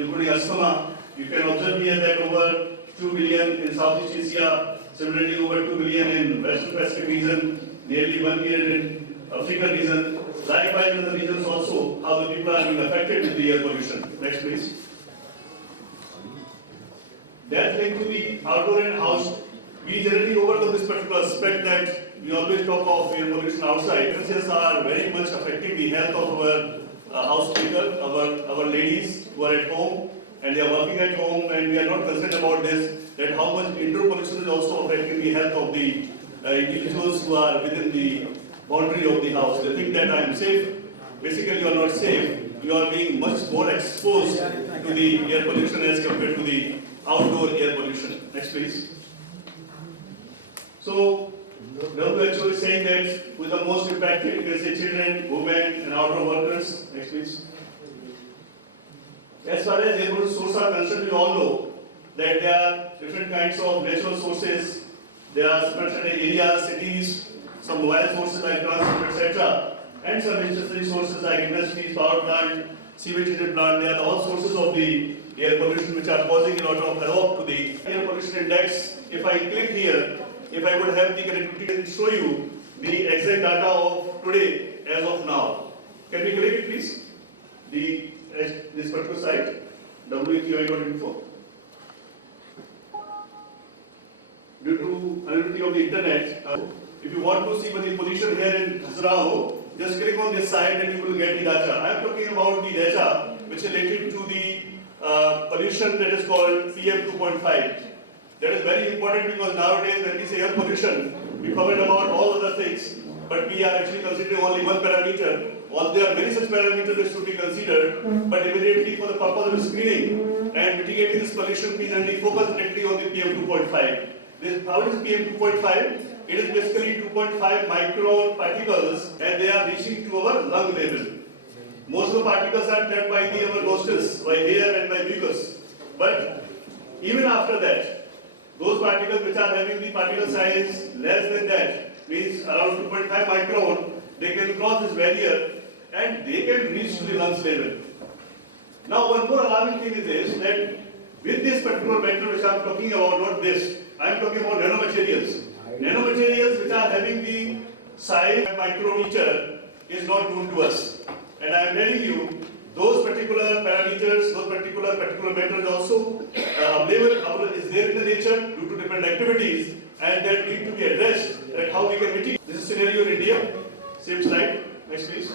including asthma. You can observe here that over 2 billion in Southeast Asia, similarly over 2 billion in Western Pacific region, nearly 1 billion in African region. Likewise in the regions also, how the people are being affected with the air pollution. Next please. That linked to the outdoor and house. We generally overlook this particular aspect that we always talk of air pollution outside. Differences are very much affecting the health of our house people, our ladies who are at home and they are working at home, and we are not concerned about this, that how much indoor pollution is also affecting the health of the individuals who are within the boundary of the house. They think that I am safe. Basically, you are not safe. You are being much more exposed to the air pollution as compared to the outdoor air pollution. Next, please. So, WHO is saying that with the most impacted, you can say children, women, and outdoor workers. Next, please. As far as air pollution sources are concerned, we all know that there are different kinds of natural sources. There are certain areas, cities, some mobile sources like transport, etc., and some industrial sources like industries, power plant, sewage treatment plant. They are all sources of the air pollution which are causing a lot of havoc to the air pollution index. If I click here, if I would have the connectivity to show you the exact data of today as of now. Can we click it please? This particular site, wqi.info. Due to availability of the internet, if you want to see the position here in Khajuraho, just click on this site and you will get the data. I am talking about the data which is related to the pollution that is called PM 2.5. That is very important because nowadays when we say air pollution, we forget about all other things, but we are actually considering only one parameter. While there are many such parameters that should be considered, but immediately for the purpose of screening and mitigating this pollution, we generally focus directly on the PM 2.5. How is PM 2.5? It is basically 2.5 micron particles and they are reaching to our lung level. Most of the particles are trapped by our nostrils, by hair and by mucus. But even after that, those particles which are having the particle size less than that, means around 2.5 micron, they can cross this barrier and they can reach to the lungs level. Now one more alarming thing is this, that with this particular matter which I am talking about, not this, I am talking about nanomaterials. Nanomaterials which are having the size of micrometer is not known to us. And I am telling you, those particular parameters, those particular matters also available is there in the nature due to different activities, and that need to be addressed, that how we can mitigate. This is scenario in India. Same slide. Next please.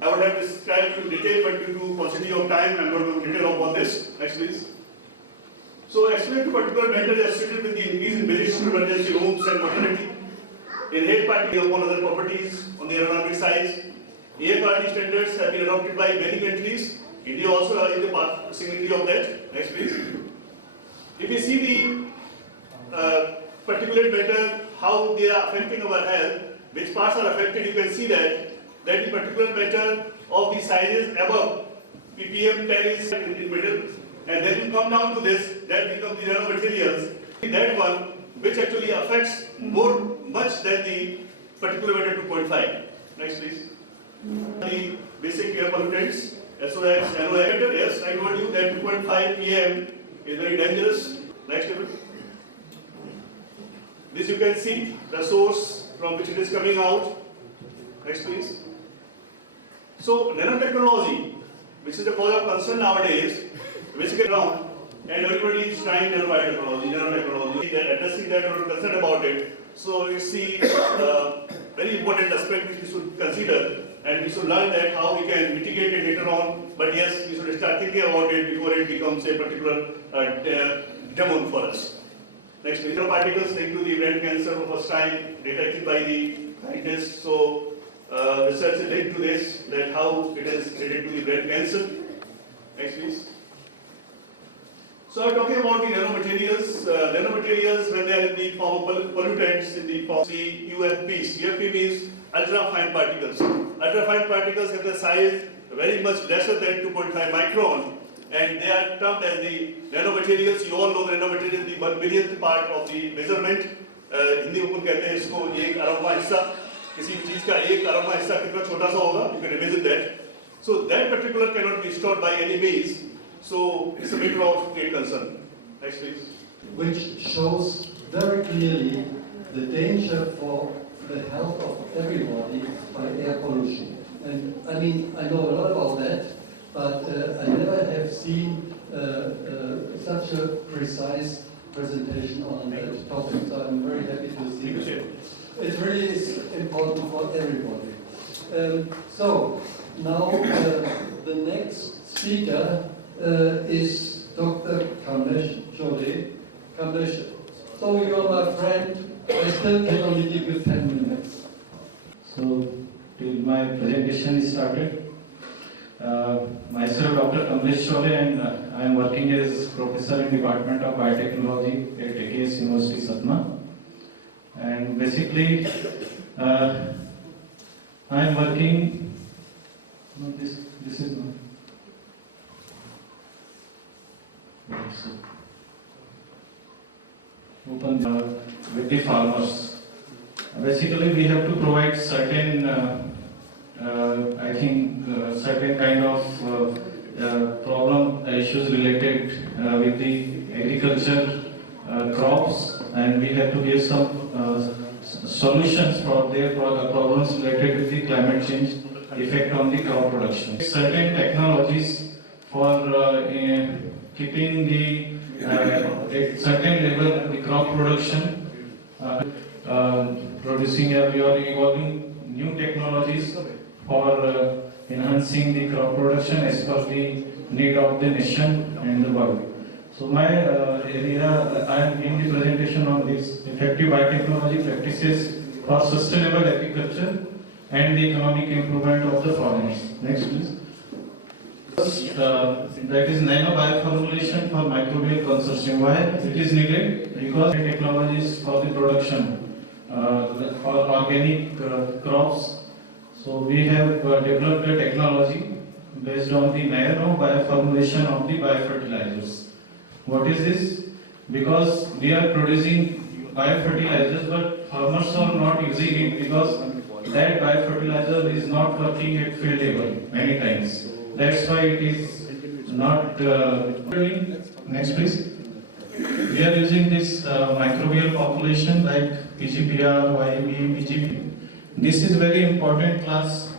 I would have described in detail, but due to paucity of time, I am not going to detail upon this. Next please. So, explain to particular matter associated with the increase in visits to emergency rooms and mortality, inhaled party upon other properties on the aerodynamic side. Air quality standards have been adopted by many countries. India also is the signatory of that. Next please. If you see the particulate matter, how they are affecting our health, which parts are affected, you can see that the particulate matter of the sizes above ppm 10 is in the middle, and then you come down to this, that becomes the nanomaterials. That one which actually affects much than the particulate matter 2.5. Next please. The basic air pollutants, SOx, NOx. Yes, I told you that 2.5 pm is very dangerous. Next level. This you can see the source from which it is coming out. Next please. So nanotechnology, which is the cause of concern nowadays, basically around, and everybody is trying nanotechnology, they are addressing that or concerned about it. So it's the very important aspect which we should consider, and we should learn that how we can mitigate it later on. But yes, we should start thinking about it before it becomes a particular demon for us. Next, microparticles linked to the brain cancer for first time detected by the scientists. So research is linked to this, that how it is related to the brain cancer. Next please. So I'm talking about the nanomaterials. Nanomaterials, when they are in the form of pollutants, in the form of the UFPs. UFP means ultra-fine particles. Ultra-fine particles have the size very much lesser than 2.5 micron, and they are termed as the nanomaterials. You all know the nanomaterials, the 1 billionth part of the measurement. Hindi में कहते हैं इसको एक अरबवां हिस्सा, किसी भी चीज का एक अरबवां हिस्सा कितना छोटा सा होगा, you can imagine that. So that particular cannot be stored by any means. So it's a matter of great concern. Next, please. Which shows very clearly the danger for the health of everybody by air pollution. And I mean, I know a lot about that, but I never have seen such a precise presentation on that topic. So I'm very happy to see it. It really is important for everybody. So now the next speaker is Dr. Kamlesh Chode. Kamlesh, so you're my friend. I still can only give you 10 minutes. So, till my presentation is started, myself Dr. Kamlesh Chode, and I am working as professor in Department of Biotechnology at AKS University Satna. And basically, I am working. No, this is not. So, open with the farmers. Basically, we have to provide certain, certain kind of problem issues related with the agriculture crops, and we have to give some solutions for their problems related with the climate change effect on the crop production. Certain technologies for keeping the at certain level the crop production, producing we are evolving new technologies for enhancing the crop production as per the need of the nation and the world. So my area, I am giving the presentation on this effective biotechnology practices for sustainable agriculture and the economic improvement of the farmers. Next, please. That is nano bioformulation for microbial consortium. Why it is needed? Because technologies for the production for organic crops. So we have developed a technology based on the nano bioformulation of the biofertilizers. What is this? Because we are producing biofertilizers, but farmers are not using it because that biofertilizer is not working at field level many times. That's why it is not. Next, please. We are using this microbial population like PGPR, YB, PGP. This is very important class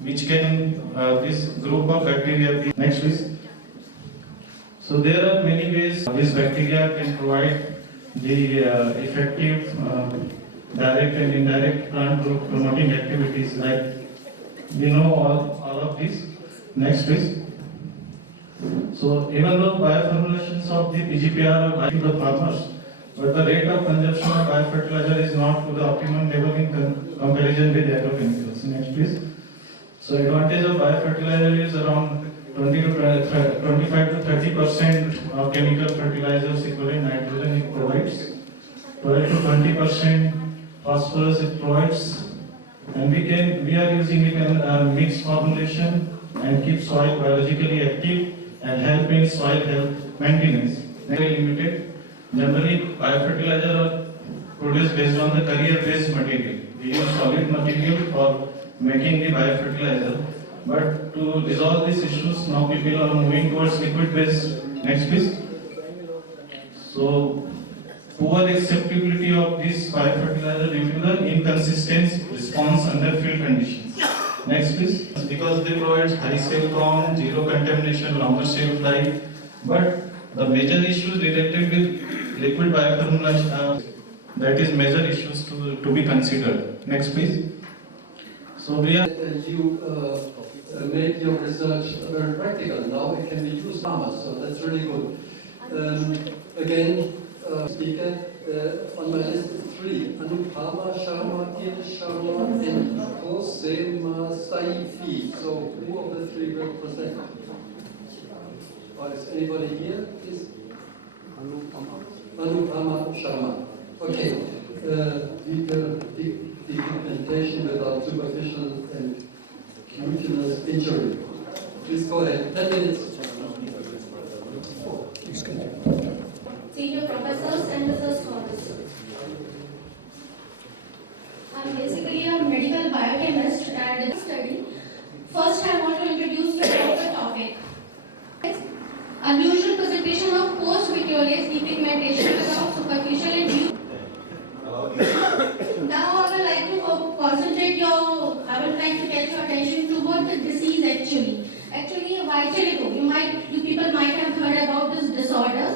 which can this group of bacteria be. Next, please. So there are many ways this bacteria can provide the effective direct and indirect plant growth promoting activities, like we know all of this. Next, please. So even though bioformulations of the PGPR are to the farmers, but the rate of consumption of biofertilizer is not to the optimum level in comparison with agrochemicals. Next, please. So advantage of biofertilizer is around 25 to 30% of chemical fertilizers equivalent nitrogen it provides, 12 to 20% phosphorus it provides, and we are using it in a mixed formulation and keep soil biologically active and help in soil health maintenance. Very limited. Generally, biofertilizer are produced based on the carrier-based material. We use solid material for making the biofertilizer. But to resolve these issues, now people are moving towards liquid-based. Next, please. So, poor acceptability of this biofertilizer due to the inconsistent response under field conditions. Next, please. Because they provide high shelf count, zero contamination, longer shelf life. But the major issues related with liquid bioformulation, that is major issues to be considered. Next, please. So we are. You made your research very practical. Now it can be used farmers, so that's really good. Again, speaker on my list is 3: Anupama Sharma, Girish Sharma, and Hossein Saifi. So who of the 3 will present? Or is anybody here? Is Anupama Sharma. Okay. Depigmentation without superficial and cutaneous injury. Please go ahead. 10 minutes. Senior professors and research scholars. I'm basically a medical biochemist and study. First, I want to introduce you to the topic. secretion of post-vitreous depigmentation of superficial and deep. Now I would like to I would like to get your attention toward the disease actually. Actually, vitiligo, you people might have heard about this disorder.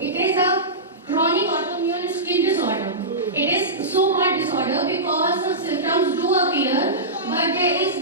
It is a chronic autoimmune skin disorder. It is so called disorder because the symptoms do appear, but there is